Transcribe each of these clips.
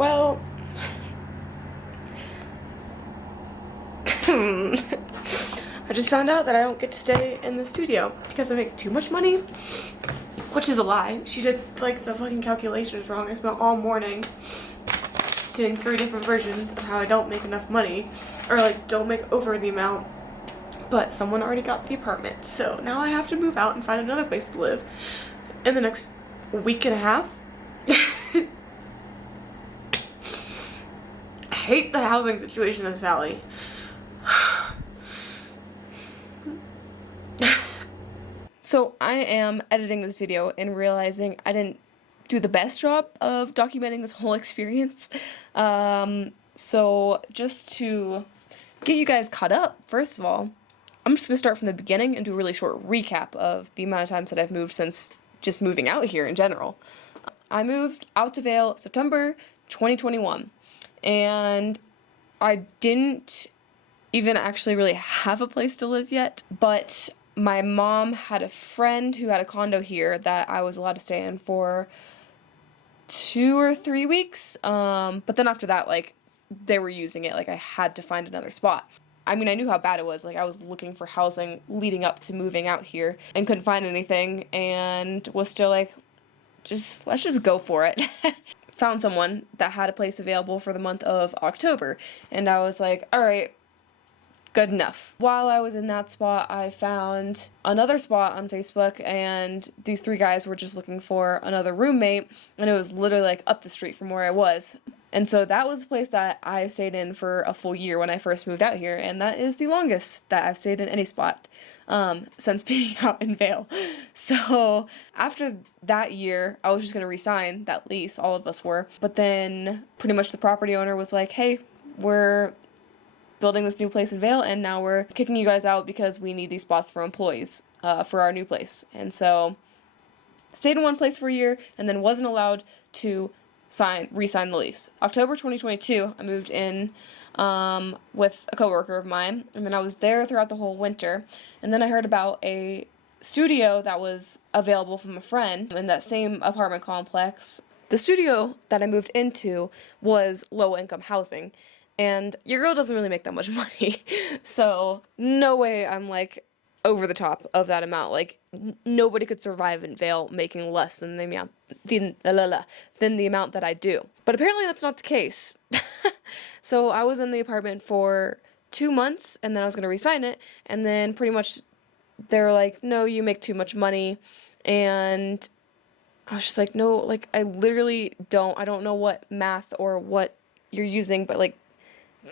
Well, I just found out that I don't get to stay in the studio because I make too much money, which is a lie. She did like the fucking calculations wrong. I spent all morning doing 3 different versions of how I don't make enough money, or like don't make over the amount, but someone already got the apartment, so now I have to move out and find another place to live in the next week and a half. I hate the housing situation in this valley. So I am editing this video and realizing I didn't do the best job of documenting this whole experience. So just to get you guys caught up, first of all, I'm just going to start from the beginning and do a really short recap of the amount of times that I've moved since just moving out here in general. I moved out to Vail September 2021, and I didn't even actually really have a place to live yet, but my mom had a friend who had a condo here that I was allowed to stay in for 2 or 3 weeks, but then after that, like, they were using it, like, I had to find another spot. I mean, I knew how bad it was. Like, I was looking for housing leading up to moving out here and couldn't find anything, and was still like, let's just go for it. Found someone that had a place available for the month of October, and I was like, all right, good enough. While I was in that spot, I found another spot on Facebook, and these 3 guys were just looking for another roommate, and it was literally like up the street from where I was. And so that was a place that I stayed in for a full year when I first moved out here, and that is the longest that I've stayed in any spot since being out in Vail. So after that year, I was just going to re-sign that lease, all of us were, but then pretty much the property owner was like, hey, we're building this new place in Vail, and now we're kicking you guys out because we need these spots for employees for our new place. And so stayed in one place for a year and then wasn't allowed to re-sign the lease. October 2022, I moved in with a coworker of mine, and then I was there throughout the whole winter. And then I heard about a studio that was available from a friend in that same apartment complex. The studio that I moved into was low-income housing, and your girl doesn't really make that much money, so no way I'm like over the top of that amount. Like, nobody could survive in Vail making less than the amount that I do. But apparently that's not the case. So I was in the apartment for 2 months, and then I was going to re-sign it, and then pretty much they were like, no, you make too much money, and I was just like, no, like, I don't know what math or what you're using, but like,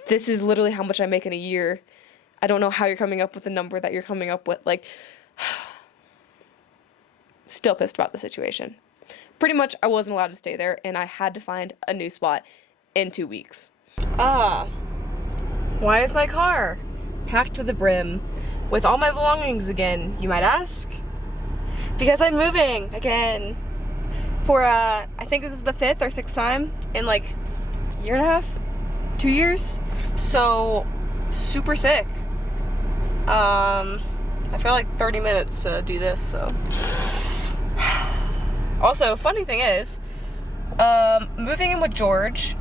this is literally how much I make in a year. I don't know how you're coming up with the number that you're coming up with. Like, still pissed about the situation. Pretty much, I wasn't allowed to stay there, and I had to find a new spot in 2 weeks. Why is my car packed to the brim with all my belongings again, you might ask? Because I'm moving again for, I think this is the 5th or 6th time in like a year and a half, 2 years. So, super sick. I feel like 30 minutes to do this, so. Also, funny thing is, moving in with George,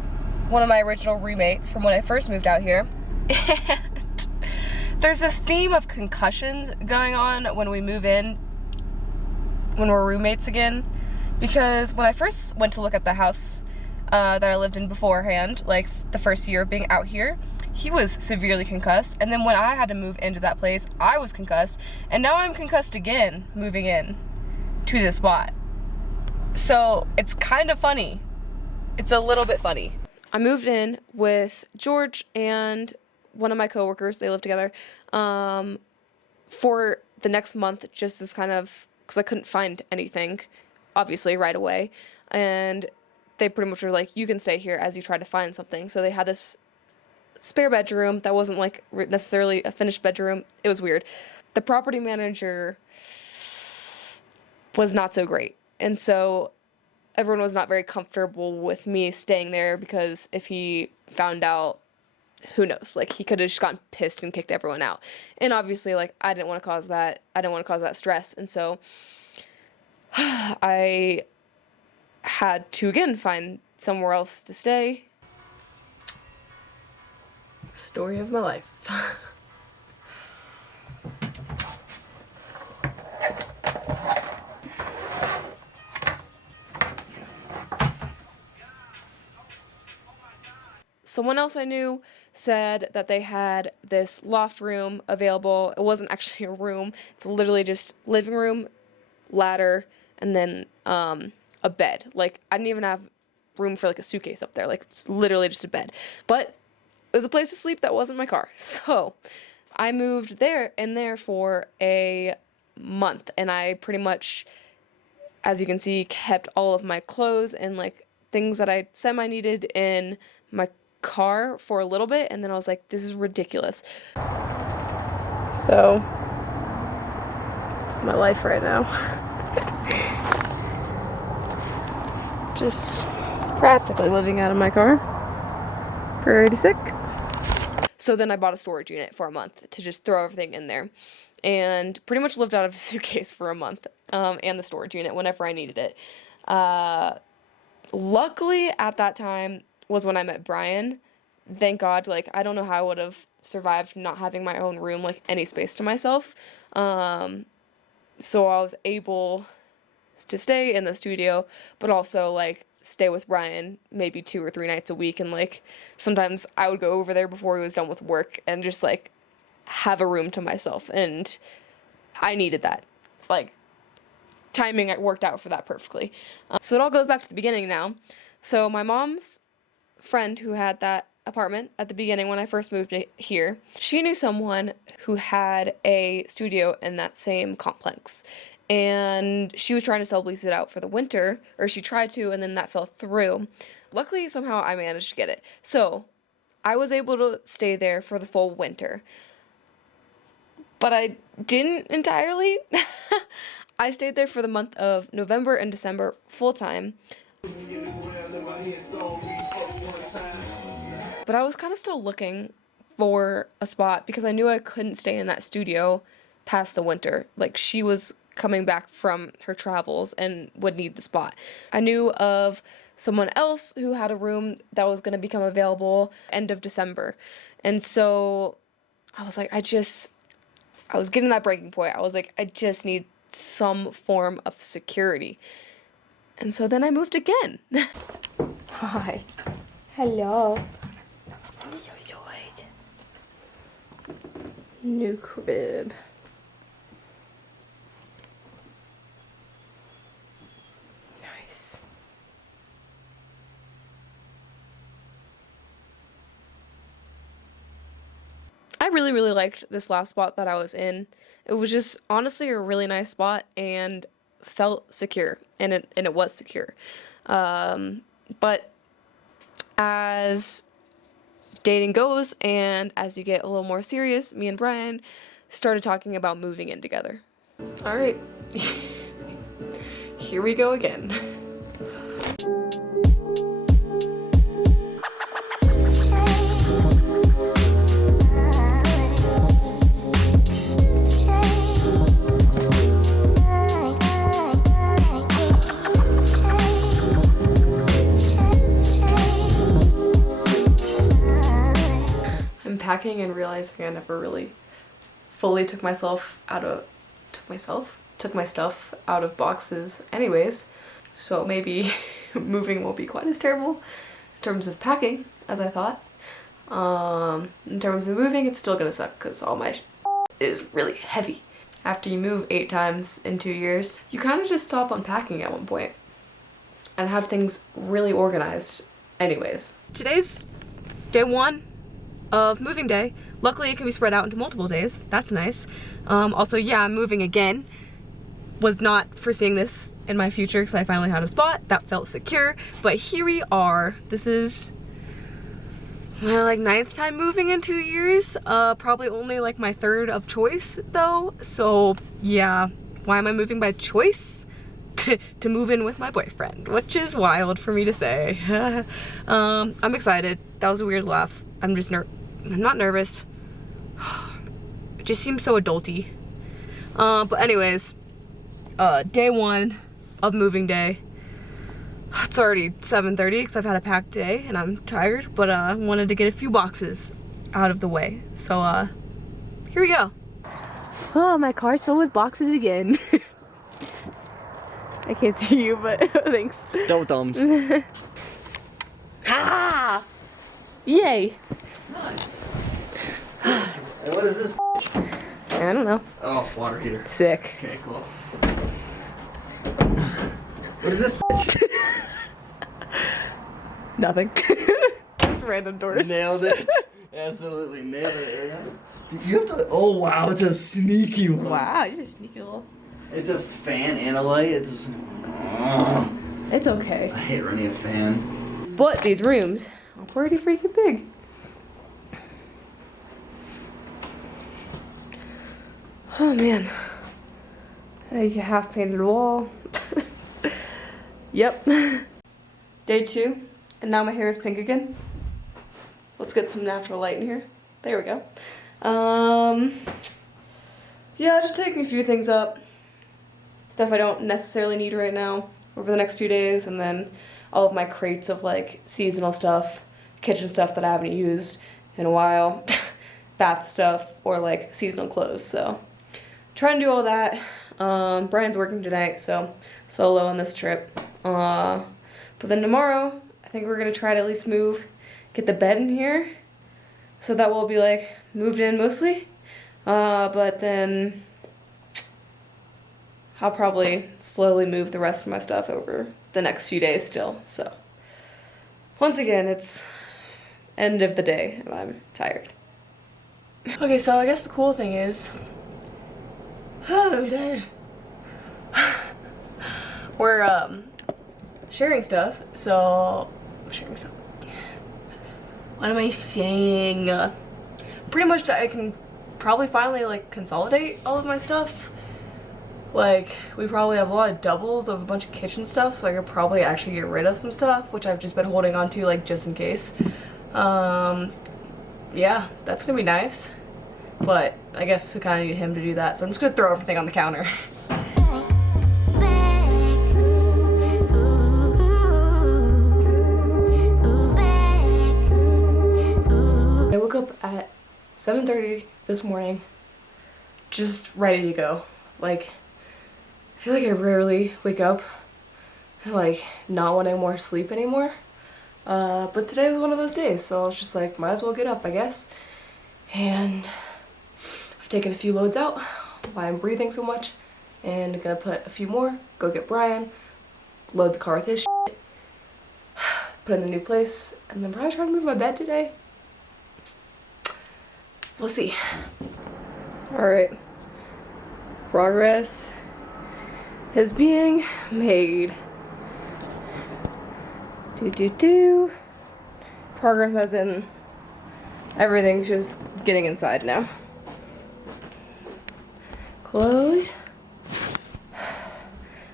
one of my original roommates from when I first moved out here, and there's this theme of concussions going on when we move in, when we're roommates again, because when I first went to look at the house that I lived in beforehand, like the first year of being out here, he was severely concussed, and then when I had to move into that place, I was concussed, and now I'm concussed again moving in to this spot. So it's kind of funny. It's a little bit funny. I moved in with George and one of my coworkers. They live together for the next month, just as kind of, because I couldn't find anything, obviously, right away, and they pretty much were like, you can stay here as you try to find something. So they had this spare bedroom that wasn't like necessarily a finished bedroom. It was weird. The property manager was not so great, and so everyone was not very comfortable with me staying there, because if he found out, who knows, like, he could have just gotten pissed and kicked everyone out. And obviously, like, I didn't want to cause that stress, and so I had to again find somewhere else to stay. Story of my life. Someone else I knew said that they had this loft room available. It wasn't actually a room. It's literally just living room, ladder, and then a bed. Like, I didn't even have room for like a suitcase up there. Like, it's literally just a bed. But it was a place to sleep that wasn't my car. So I moved in there for a month, and I pretty much, as you can see, kept all of my clothes and like things that I semi-needed in my car for a little bit, and then I was like, this is ridiculous. So it's my life right now. Just practically living out of my car. Pretty sick. So then I bought a storage unit for a month to just throw everything in there, and pretty much lived out of a suitcase for a month, and the storage unit whenever I needed it. Luckily at that time was when I met Brian. Thank God. Like, I don't know how I would have survived not having my own room, like any space to myself. So I was able to stay in the studio, but also like stay with Brian maybe 2 or 3 nights a week, and like sometimes I would go over there before he was done with work and just like have a room to myself, and I needed that. Like, timing worked out for that perfectly. So it all goes back to the beginning now. So my mom's friend who had that apartment at the beginning when I first moved here, she knew someone who had a studio in that same complex, and she was trying to sublease it out for the winter, or she tried to, and then that fell through. Luckily, somehow I managed to get it. So I was able to stay there for the full winter, but I didn't entirely. I stayed there for the month of November and December full time. But I was kind of still looking for a spot because I knew I couldn't stay in that studio past the winter. Like, she was coming back from her travels and would need the spot. I knew of someone else who had a room that was going to become available end of December. And so I was like, I was getting that breaking point. I was like, I just need some form of security. And so then I moved again. Hi. Hello. New crib. Nice. I really, really liked this last spot that I was in. It was just honestly a really nice spot and felt secure, and it was secure. But as dating goes, and as you get a little more serious, me and Brian started talking about moving in together. All right. Here we go again. Packing and realizing I never really fully took my stuff out of boxes anyways, so maybe moving won't be quite as terrible in terms of packing as I thought. In terms of moving, it's still gonna suck because all my is really heavy. After you move 8 times in 2 years, you kind of just stop unpacking at one point and have things really organized anyways. Today's day 1 of moving day. Luckily it can be spread out into multiple days. That's nice. Also, yeah, I'm moving again. Was not foreseeing this in my future because I finally had a spot that felt secure, but here we are. This is my like 9th time moving in 2 years. Probably only like my 3rd of choice though. So yeah, why am I moving by choice? To move in with my boyfriend, which is wild for me to say. I'm excited. That was a weird laugh. I'm not nervous. It just seems so adulty. But anyways, day 1 of moving day. It's already 7:30 because I've had a packed day and I'm tired, but I wanted to get a few boxes out of the way. So here we go. Oh, my car's filled with boxes again. I can't see you, but thanks. Double thumbs. Ah! Yay! Nice. And what is this? I don't know. Oh, water heater. Sick. Okay, cool. What is this? Nothing. Just random doors. Nailed it. Absolutely nailed it. Dude, you have to. Oh wow, it's a sneaky one. Wow, you're a sneaky little. It's a fan and a light. It's. It's okay. I hate running a fan. But these rooms are pretty freaking big. Oh man. A half painted wall. Yep. Day 2, and now my hair is pink again. Let's get some natural light in here. There we go. Yeah, just taking a few things up. Stuff I don't necessarily need right now over the next 2 days, and then all of my crates of like seasonal stuff, kitchen stuff that I haven't used in a while, bath stuff, or like seasonal clothes. So trying to do all that. Brian's working tonight, so solo on this trip. But then tomorrow, I think we're gonna try to at least get the bed in here, so that will be like moved in mostly. But then I'll probably slowly move the rest of my stuff over the next few days still. So once again, it's end of the day and I'm tired. Okay, so I guess the cool thing is, I'm dead. We're sharing stuff, so sharing stuff. What am I saying? Pretty much I can probably finally like consolidate all of my stuff. Like, we probably have a lot of doubles of a bunch of kitchen stuff, so I could probably actually get rid of some stuff, which I've just been holding on to like just in case. Yeah, that's gonna be nice. But I guess we kind of need him to do that, so I'm just gonna throw everything on the counter. I woke up at 7:30 this morning, just ready to go. Like, I feel like I rarely wake up and like not want any more sleep anymore. But today was one of those days, so I was just like, might as well get up, I guess. And I've taken a few loads out why I'm breathing so much, and gonna put a few more, go get Brian, load the car with his shit, put it in the new place, and then probably try to move my bed today. We'll see. Alright. Progress is being made. Progress as in everything's just getting inside now. Clothes.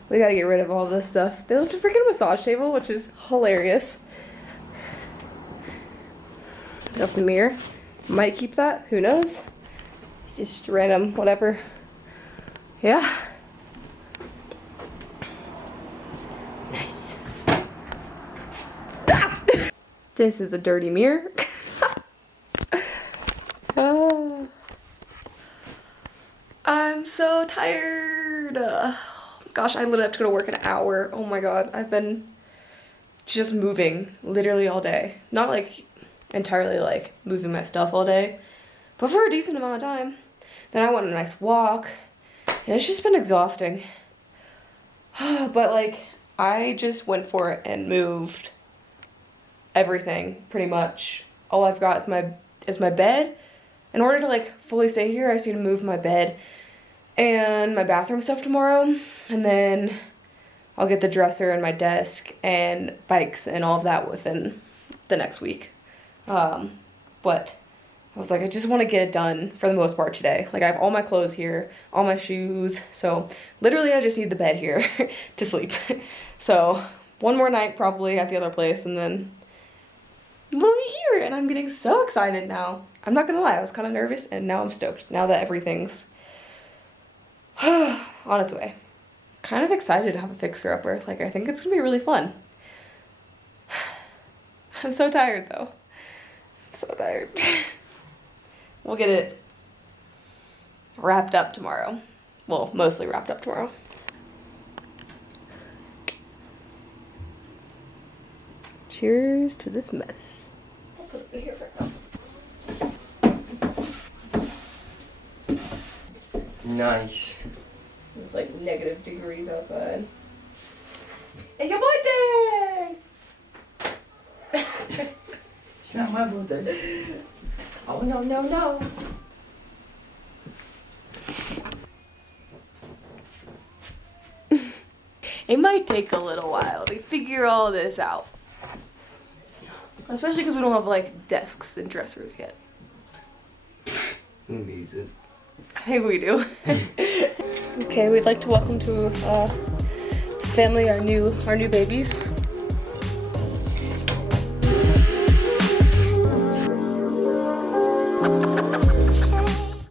We gotta get rid of all this stuff. They left a freaking massage table, which is hilarious. Off the mirror. Might keep that, who knows? Just random, whatever. Yeah. Nice. Ah! This is a dirty mirror. I'm so tired. Gosh, I literally have to go to work in an hour. Oh my god, I've been just moving literally all day. Not like entirely like moving my stuff all day, but for a decent amount of time. Then I went on a nice walk, and it's just been exhausting. But like, I just went for it and moved everything pretty much. All I've got is my bed. In order to like fully stay here, I just need to move my bed and my bathroom stuff tomorrow, and then I'll get the dresser and my desk and bikes and all of that within the next week. But I was like, I just want to get it done for the most part today. Like, I have all my clothes here, all my shoes, so literally I just need the bed here to sleep. So one more night probably at the other place, and then we'll be here, and I'm getting so excited now. I'm not gonna lie, I was kind of nervous, and now I'm stoked, now that everything's on its way. Kind of excited to have a fixer-upper. Like, I think it's gonna be really fun. I'm so tired though. I'm so tired. We'll get it wrapped up tomorrow. Well, mostly wrapped up tomorrow. Cheers to this mess. I'll put it in here for now. Nice. It's like negative degrees outside. It's your birthday! It's not my birthday. Oh, no, no, no. It might take a little while to figure all this out. Especially because we don't have like desks and dressers yet. Who needs it? I think we do. Okay, we'd like to welcome to the family our new babies.